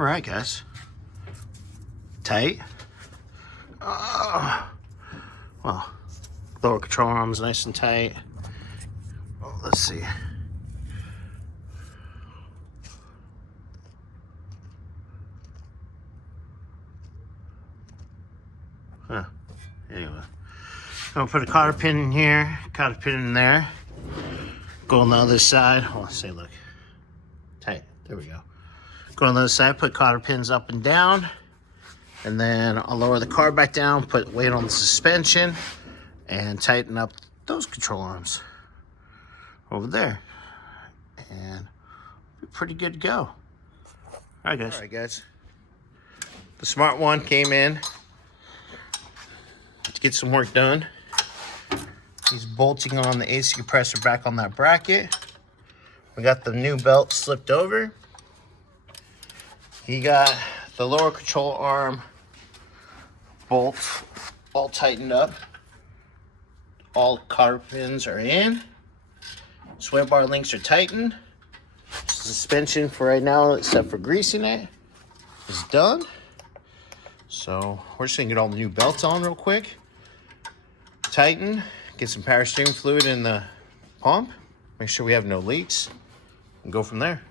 All right, guys. Tight. Well, lower control arm's nice and tight. Oh, let's see. Huh. Anyway, I'm gonna put a cotter pin in here, cotter pin in there. Go on the other side. Oh, say, look. Tight. There we go. Go on the other side, put cotter pins up and down. And then I'll lower the car back down, put weight on the suspension, and tighten up those control arms over there. And be pretty good to go. All right, guys. All right, guys. The smart one came in to get some work done. He's bolting on the AC compressor back on that bracket. We got the new belt slipped over. He got the lower control arm bolts all tightened up. All cotter pins are in. Sway bar links are tightened. Suspension for right now, except for greasing it, is done. So we're just gonna get all the new belts on real quick. Tighten. Get some power steering fluid in the pump. Make sure we have no leaks. And go from there.